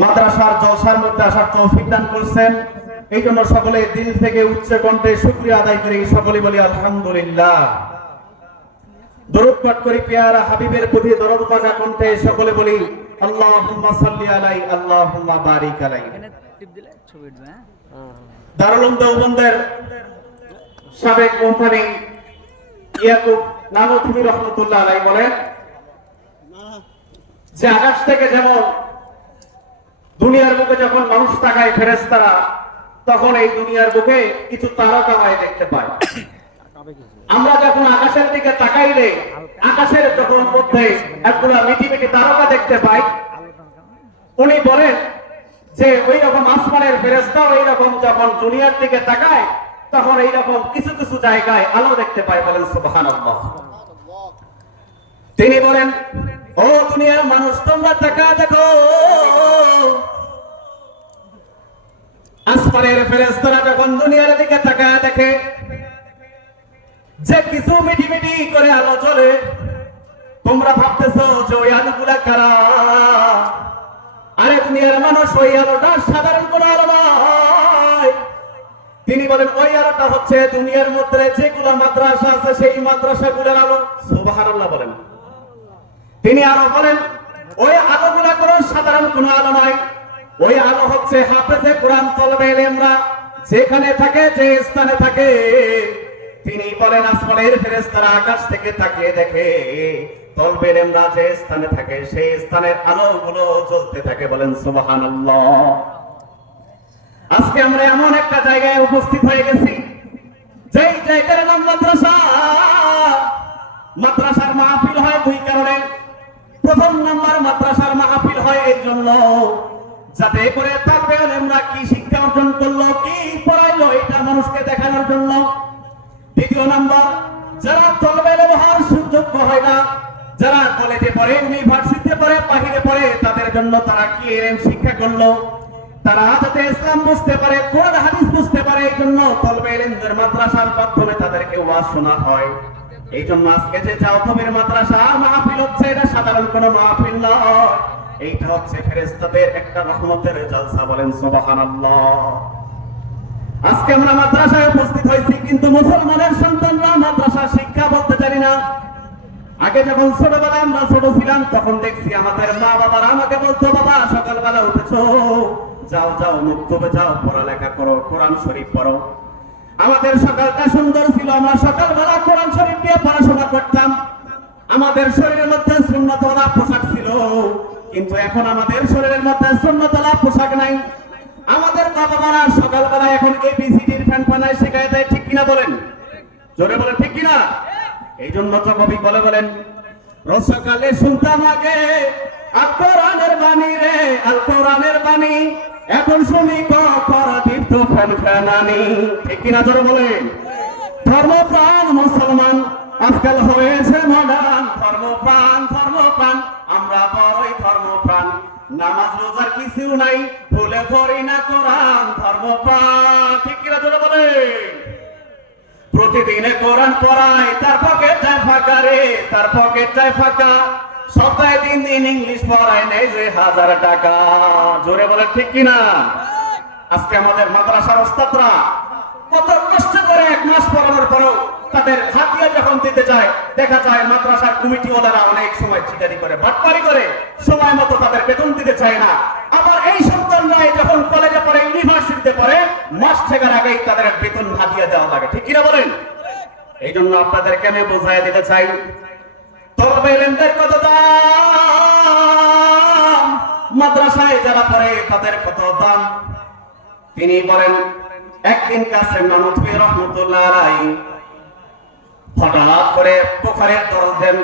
মাদ্রাসার জলসার মধ্যে আসার তৌফিক দান করছেন। এই জন্য সকলে দিল থেকে উচ্চ কণ্ঠে শুকরিয়া আদায় করি, সকলে বলি আলহামদুলিল্লাহ। দরুদ পাঠ করি পেয়ারা হাবিবের প্রতি দরদ পাকা কণ্ঠে, সকলে বলি আল্লাহুম্মা সাল্লি আলাই আল্লাহুম্মা বারিক আলাই। দারুল উলুম দেওবন্দের সাবেক মুফতি ইয়াকুব নানতুবি রহমাতুল্লাহ আলাইহি বলেন যে আকাশ থেকে যেমন দুনিয়ার বুকে যখন মানুষ তাকায় ফেরেশতারা, তখন এই দুনিয়ার বুকে কিছু তারকামায় দেখতে পায়। আমরা যখন আকাশের দিকে তাকাইলে আকাশের যখন মধ্যে একগুলা মিটি মিটি তারকা দেখতে পাই, উনি বলেন যে ওই রকম আসমানের ফেরেশতাও এই রকম যখন দুনিয়ার দিকে তাকায় তখন এই রকম কিছু কিছু জায়গায় আলো দেখতে পায়। বলেন সুবহানাল্লাহ। তিনি বলেন, ও দুনিয়ার মানুষ তোমরা তাকায় দেখো, আসমানের ফেরেশতারা যখন দুনিয়ার দিকে তাকায় দেখে যে কিছু মিটি মিটি করে আলো চলে, তোমরা ভাবতেছো যে ওই আলোগুলা কারা? আরে দুনিয়ার মানুষ, ওই আলোটা সাধারণ কোন আলো নয়। তিনি বলেন ওই আলোটা হচ্ছে দুনিয়ার মধ্যে যেগুলো মাদ্রাসা আছে সেই মাদ্রাসাগুলোর আলো। সুবহানাল্লাহ বলেন। তিনি আরো বলেন ওই আলোগুলা কোন সাধারণ কোন আলো নয়, ওই আলো হচ্ছে হাফেজে কোরআন তলবে ইলমরা যেখানে থাকে, যে স্থানে থাকে। তিনি বলেন আসমানের ফেরেশতারা আকাশ থেকে তাকিয়ে দেখে তলবে ইলমরা যে স্থানে থাকে সেই স্থানের আলোগুলো জ্বলতে থাকে। বলেন সুবহানাল্লাহ। আজকে আমরা এমন একটা জায়গায় উপস্থিত হয়ে গেছি যেই জায়গার নাম মাদ্রাসা। মাদ্রাসার মাহফিল হয় দুই কারণে। প্রথম নাম্বার, মাদ্রাসার মাহফিল হয় এই জন্য যাতে করে তালবে ইলমরা কি শিক্ষা অর্জন করলো, কি পড়াইলো, এটা মানুষকে দেখানোর জন্য। দ্বিতীয় নাম্বার, যারা তলবে ইলম হওয়ার সুযোগ্য হয় না, যারা কলেজে পড়ে, ইউনিভার্সিটিতে পড়ে, বাহিরে পড়ে, তাদের জন্য তারা কি ইলম শিক্ষা করলো, তারা যাতে ইসলাম বুঝতে পারে, কোরআন হাদিস বুঝতে পারে, এই জন্য তলবে ইলমদের মাদ্রাসার মাধ্যমে তাদেরকে ওয়াজ শোনা হয়। এই জন্য আজকে যে জাওতবের মাদ্রাসা মাহফিল হচ্ছে, এটা সাধারণ কোনো মাহফিল নয়, এইটা হচ্ছে ফেরেশতাদের একটা রহমতের জলসা। বলেন সুবহানাল্লাহ। আজকে আমরা মাদ্রাসায় উপস্থিত হয়েছি, কিন্তু মুসলমানের সন্তানরা মাদ্রাসা শিক্ষা বলতে জানি না। আগে যখন ছোটবেলায় আমরা ছোট ছিলাম তখন দেখছি আমাদের মা বাবারা আমাকে বলতো, বাবা সকালবেলা উঠেছো, যাও যাও মক্তবে যাও, পড়ালেখা করো, কোরআন শরীফ পড়ো। আমাদের সকালটা সুন্দর ছিল, আমরা সকালবেলা কোরআন শরীফ দিয়ে পড়াশোনা করতাম। আমাদের শরীরের মধ্যে সুন্নতওয়ালা পোশাক ছিল, কিন্তু এখন আমাদের শরীরের মধ্যে সুন্নতওয়ালা পোশাক নাই। আমাদের বাবারা সকালবেলা এখন এবিসিডির ফ্যান ফানায় শেখায় দেয়, ঠিক কিনা বলেন? জোরে বলেন ঠিক কিনা? এই জন্য তো কবি বলেন, রোজ সকালে শুনতাম আগে আল কোরআনের বাণী রে, আল কোরআনের বাণী, এখন শুনি করাদীপ্ত ফ্যান ফ্যানানি। ঠিক কিনা জোরে বলেন? ধর্মপ্রাণ মুসলমান আজকাল হয়েছে মডার্ন। ধর্মপ্রাণ ধর্মপ্রাণ, আমরা বড়ই ধর্মপ্রাণ, নামাজ রোজার কিছু নাই, ভুলে পড়ি না কোরআন। ধর্মপ্রাণ, ঠিক কিনা জোরে বলেন? প্রতিদিনে কোরআন পড়ায়, তার পকেটটায় ফাঁকা রে, তার পকেটটায় ফাঁকা। সপ্তাহে 3 দিন ইংলিশ পড়ায়, নেই যে 1000 টাকা। জোরে বলে ঠিক কিনা? আজকে আমাদের মাদ্রাসার ওস্তাদরা কত কষ্ট করে 1 মাস পড়ানোর পরও তাদের হাতিয়া যখন দিতে যায়, দেখা যায় মাদ্রাসার কমিটিওয়ালারা অনেক সময় চিটারি করে, বাটপারি করে, সময় মতো তাদের বেতন দিতে চায় না। আবার এই সন্তানরা যখন কলেজে পড়ে, ইউনিভার্সিটিতে পড়ে, মাস শেখার আগেই তাদের বেতন হাতিয়া দেওয়া লাগে। ঠিক কিনা বলেন? এই জন্য আপনাদেরকে আমি বোঝাই দিতে চাই, তলবে ইলমদের কত দাম, মাদ্রাসায় যারা পড়ে তাদের কত দাম। তিনি বলেন, একদিন কাসেম নানতুবি রহমাতুল্লাহ আলাইহি হঠাৎ করে পুকুরের দরজ দেন।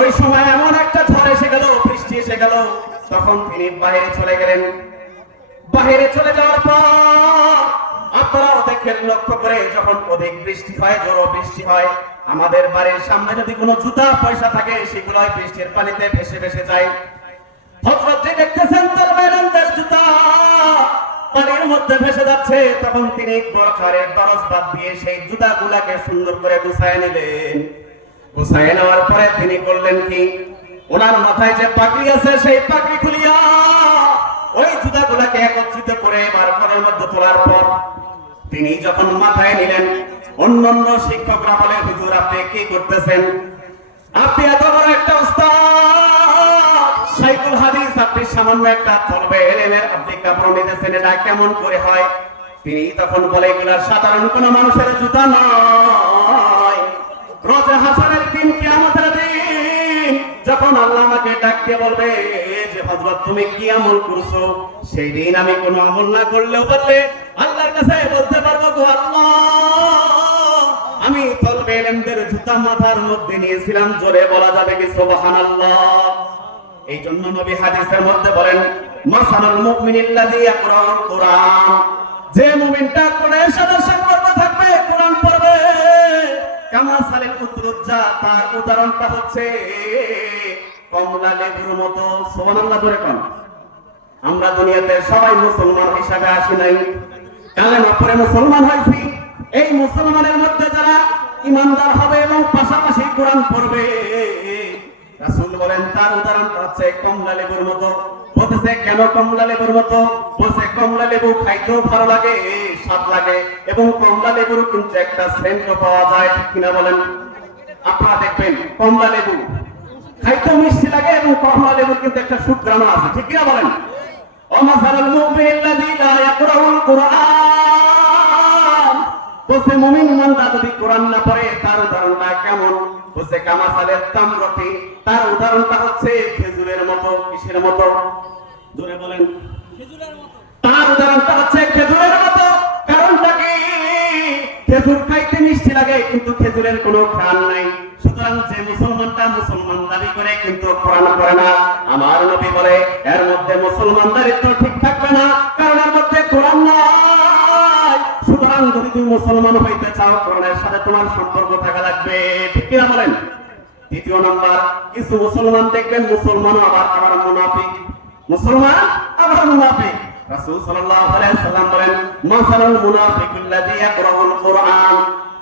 ওই সময় এমন একটা ঝড় এসে গেল, বৃষ্টি এসে গেল, তখন তিনি বাইরে চলে গেলেন। বাইরে চলে যাওয়ার পর আপনারাও দেখেন, লক্ষ্য করে, যখন অধিক বৃষ্টি হয়, জোর বৃষ্টি হয়, আমাদের বাড়ির সামনে যদি কোনো জুতা পয়সা থাকে সেগুলো বৃষ্টির পানিতে ভেসে ভেসে যায়। হযরত যে দেখতেছেন তলবে ইলমদের জুতা পানির মধ্যে ভেসে যাচ্ছে, তখন তিনি বরখারের দরজ বাদ দিয়ে সেই জুতাগুলাকে সুন্দর করে গুছায় নিলেন। গুছায় নেওয়ার পরে তিনি করলেন কি, ওনার মাথায় যে পাগড়ি আছে সেই পাগড়ি খুলিয়া তিনি যখন মাথায় নিলেন, অন্যান্য শিক্ষকরা বলে, হুজুর আপনি কি করতেছেন? আপনি এত বড় একটা উস্তাদ, শাইখুল হাদিস, আপনি সামান্য একটা তলবে ইলমের আপনি কাপড় নিতেছেন, এটা কেমন করে হয়? তিনি তখন বলে, এগুলা সাধারণ কোন মানুষের জুতা নয়। রোজা হাসানের দিন, কিয়ামতের দিন, যখন আল্লাহ আমাকে ডাক দিয়ে বলবে যে হযরত তুমি কি আমল করছো, সেই দিন আমি কোনো আমল না করলেও বললে আল্লাহর কাছে বলতে পারবো, গো আল্লাহ, আমি তলবে ইলমদের জুতা মাথার মধ্যে নিয়েছিলাম। জোরে বলা যাবে কি সুবহানাল্লাহ? এই জন্য নবী হাদিসের মধ্যে বলেন, মাসালুল মুমিনিল্লাযী ইয়াকরাউল কুরআন, যে মুমিনটা কোরআনের সাথে সম্পর্ক থাকবে, কোরআন পড়বে, কামাসালিল উতরুজ্জা, তার উদাহরণটা হচ্ছে কমলা লেবুর মতো। সুবহানাল্লাহ করে কোন? আমরা দুনিয়াতে সবাই মুসলমান হিসাবে আসি নাই, কালেমা পড়ে মুসলমান হইছি। এই মুসলমানের মধ্যে যারা ঈমানদার হবে এবং পাশাপাশি কোরআন পড়বে, রাসূল বলেন তার উদাহরণটা হচ্ছে কমলা লেবুর মতো। বলতেছে কেন কমলা লেবুর মতো? বলছে কমলা লেবু খাইতেও ভালো লাগে, স্বাদ লাগে, এবং কমলা লেবুর কিন্তু একটা সেন্টও পাওয়া যায়, ঠিক কিনা বলেন? আপনারা দেখবেন কমলা লেবু খাইতেও মিষ্টি লাগে এবং কমলা লেবুর কিন্তু একটা সুঘ্রাণ আছে, ঠিক কিনা বলেন? ওমাসালুল মুমিনিল্লাযী লা ইয়াকরাউল কুরআন, বলছে মুমিন বান্দা যদি কোরআন না পড়ে তার উদাহরণটা কেমন? বলছে কামাসালের তামরতি, তার উদাহরণটা হচ্ছে খেজুরের মতো। কিসের মতো? জোরে বলেন। খেজুরের মতো। তার উদাহরণটা হচ্ছে খেজুরের মতো। কারণটা কি? খেজুর খাইতে মিষ্টি লাগে কিন্তু খেজুরের কোনো ঘ্রাণ নাই। সুতরাং যে মুসলমানটা মুসলমান দাবি করে কিন্তু কোরআন পড়ে না, আমার নবী বলে এর মধ্যে মুসলমানদারিত্ব ঠিক থাকবে না, কারণ এর মধ্যে কোরআন নাই। সুতরাং যদি তুমি মুসলমান হইতে চাও, কোরআনের সাথে তোমার সম্পর্ক থাকা লাগবে, ঠিক কিনা বলেন? দ্বিতীয় নাম্বার, কিছু মুসলমান দেখবেন মুসলমান আবার মুনাফিক, মুসলমান আবার মুনাফিক। রাসূল সাল্লাল্লাহু আলাইহি সাল্লাম বলেন, মাসালুল মুনাফিকুল্লাযী ইয়াকরাউল কুরআন,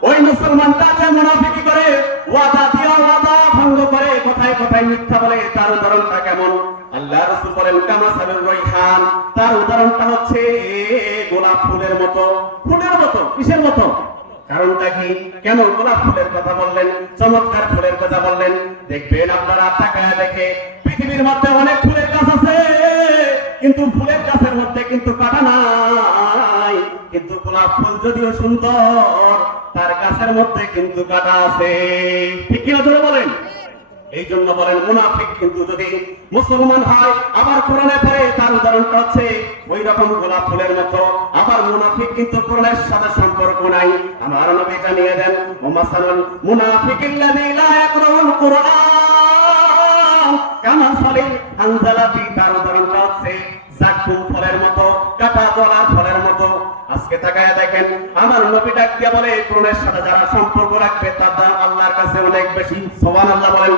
ওই মুসলমানটা যে মুনাফিকি করে, ওয়াদা দিয়া ওয়াদা ভঙ্গ করে, কথায় কথায় মিথ্যা বলে, তার উদাহরণটা কেমন? আল্লাহ রাসূল বলেন কামাসালুর রাইহান, তার উদাহরণটা হচ্ছে গোলাপ ফুলের মতো। ফুলের মতো? কিসের মতো? কারণটা কি? কেন গোলাপ ফুলের কথা বললেন, চমৎকার ফুলের কথা বললেন? দেখবেন আপনারা তাকায় দেখে পৃথিবীর মধ্যে অনেক ফুলের গাছ আছে, কিন্তু ফুলের গাছের মধ্যে কিন্তু কাঁটা নাই। কিন্তু গোলাপ ফুল যদিও সুন্দর, তার গাছের মধ্যে কিন্তু কাঁটা আছে, ঠিক কিনা জোরে বলেন? এই জন্য বলেন মুনাফিক কিন্তু যদি মুসলমান হয় আবার কোরআনে পড়ে, তার উদাহরণটা হচ্ছে ওই রকম গোলাপ ফুলের মতো। আবার মুনাফিক কিন্তু কোরআনের সাথে সম্পর্ক নাই। আমার নবী জানিয়ে দেন, ওমাসালুল মুনাফিকিল্লাযী লা ইয়াকরাউল কুরআন কামাসালিল আনজালাতি, তার উদাহরণটা হচ্ছে জাকুম ফলের মতো, কাঁটা জ্বলা ফলের মতো। আজকে তাকায় দেখেন আমার নবী ডাক দিয়ে বলে কোরআনের সাথে যারা সম্পর্ক রাখবে তার দাম আল্লাহর কাছে অনেক বেশি। সুবহানাল্লাহ বলেন,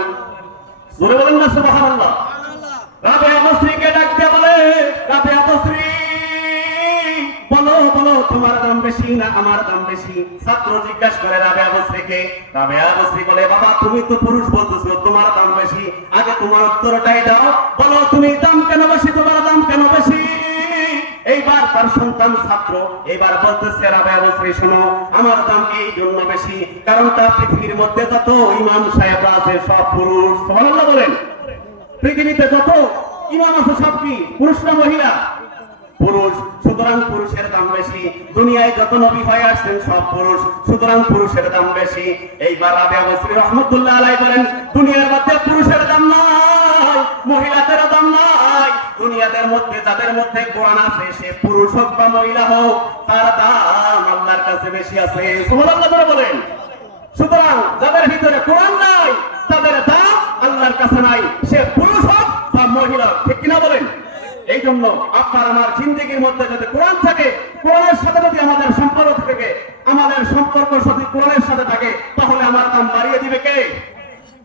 জোরে বলেন না সুবহানাল্লাহ। রাবিয়া বসরীকে ডাক দিয়ে বলে, রাবিয়া বসরী বলো বলো তোমার দাম বেশি না আমার দাম বেশি? ছাত্র জিজ্ঞাসা করে রাবিয়া বসরীকে। রাবিয়া বসরী বলে, বাবা তুমি তো পুরুষ বলতেছো তোমার দাম বেশি, আগে তোমার উত্তরটাই দাও, বলো তুমি দাম কেন বেশি, তোমার দাম কেন বেশি? এইবার তার সন্তান ছাত্র এইবার বলতেছে, রাবিয়া বসরী শোনো, আমার দাম এই জন্য বেশি কারণ তার পৃথিবীর মধ্যে যত ইমাম সাহেবরা আছে সব পুরুষ। সুবহানাল্লাহ বলেন। পৃথিবীতে যত ইমাম আছে সব কি পুরুষ না মহিলা? পুরুষ। সুতরাং পুরুষের দাম বেশি। দুনিয়ায় যত নবী হয়ে আসছেন সব পুরুষ, সুতরাং পুরুষের দাম বেশি। এইবার রাবিয়া বসরী রাহমাতুল্লাহ আলাইহি বলেন, দুনিয়ার মধ্যে পুরুষের দাম নাই, মহিলাদের দাম নাই। দুনিয়াদের মধ্যে যাদের মধ্যে কোরআন আছে, সে পুরুষ হোক বা মহিলা হোক, তার দাম আল্লাহর কাছে বেশি আছে। সুবহানাল্লাহ বলেন। সুতরাং যাদের ভিতরে কোরআন নাই তাদের দাম আল্লাহর কাছে নাই, সে পুরুষ হোক বা মহিলা, ঠিক কিনা বলেন? এই জন্য আপনার আমার জিন্দেগির মধ্যে যদি কোরআন থাকে, কোরআনের সাথে যদি আমাদের সম্পর্ক থাকে, আমাদের সম্পর্ক যদি কোরআনের সাথে থাকে, তাহলে আমার দাম বাড়িয়ে দিবে কে?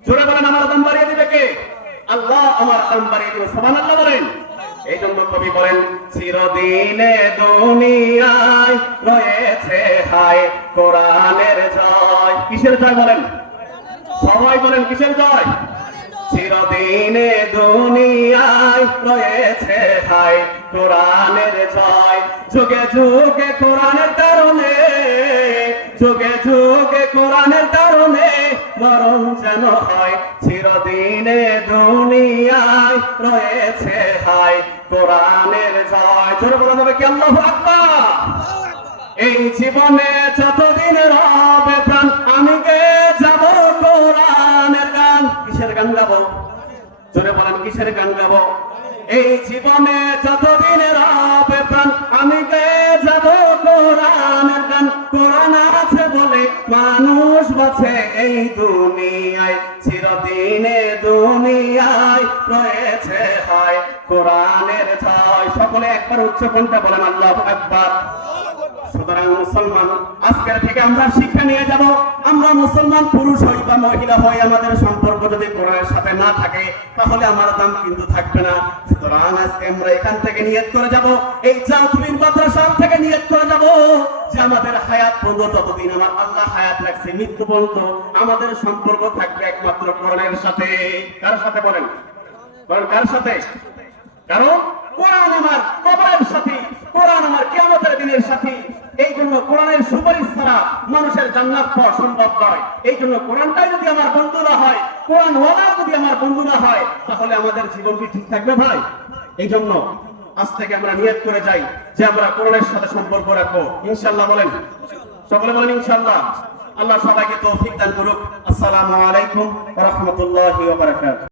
জোরে বলেন, আমার দাম বাড়িয়ে দিবে কে? আল্লাহ আমার দাম বাড়িয়ে দিবে। সুবহানাল্লাহ বলেন। এই জন্য কবি বলেন, চিরদিনে দুনিয়ায় রয়েছে হায় কোরআনের জয়। কিসের জয় বলেন? সবাই বলেন কিসের জয়? চিরদিনে দুনিয়ায় রয়েছে হাই কোরআনের জয়, যুগে যুগে কোরআনের কারণে, যুগে যুগে কোরআনের কারণে মরণ যেন হয়, চিরদিনে দুনিয়ায় রয়েছে হাই কোরআনের জয়। জোরে বলা যাবে কি আল্লাহু আকবার? এই জীবনে যতদিন রবে প্রাণ আমি গেয়ে যাব কোরআনের গান। কিসের গান গাবো? জোরে বলেন কিসের গান গাবো? এই জীবনে যতদিন রবে প্রাণ আমি গেয়ে যাব কোরআনের গান। কোরআন আছে বলে মানুষ বাঁচে এই দুনিয়ায়, চিরদিনে দুনিয়ায় রয়েছে হয় কোরআনের জয়। সকলে একবার উচ্চ কণ্ঠে বলেন আল্লাহু আকবার। সুতরাং মুসলমান, আজকের থেকে আমরা শিক্ষা নিয়ে যাব, আমরা মুসলমান পুরুষ হই বা মহিলা হই, আমাদের সম্পর্ক যদি কোরআনের সাথে না থাকে তাহলে আমার দাম কিন্তু থাকবে না। সুতরাং আজকে আমরা এখান থেকে নিয়ত করে যাব, এই জাতীয় মাদ্রাসা থেকে নিয়ত করে যাব যে আমাদের হায়াত পর্যন্ত, যতদিন আমার আল্লাহ হায়াত রাখছে মৃত্যু পর্যন্ত আমাদের সম্পর্ক থাকবে একমাত্র কোরআনের সাথে। কার সাথে বলেন? বলেন কার সাথে? কারণ কোরআন আমার কবরের সাথী, কোরআন আমার কিয়ামতের দিনের সাথী। এই জন্য কোরআনের সুপারিশ ছাড়া মানুষের জান্নাত পাওয়া সম্ভব নয়। এই জন্য কোরআনটাই যদি আমার বন্ধু না হয়, কোরআন ওয়ালা যদি আমার বন্ধু না হয়, তাহলে আমাদের জীবন কি ঠিক থাকবে ভাই? এই জন্য আজ থেকে আমরা নিয়ত করে যাই যে আমরা কোরআনের সাথে সম্পর্ক রাখবো ইনশাআল্লাহ। বলেন সকলে বলেন ইনশাআল্লাহ। আল্লাহ সবাইকে তৌফিক দান করুক। আসসালামু আলাইকুম ওয়া রাহমাতুল্লাহি ওয়া বারাকাতুহু।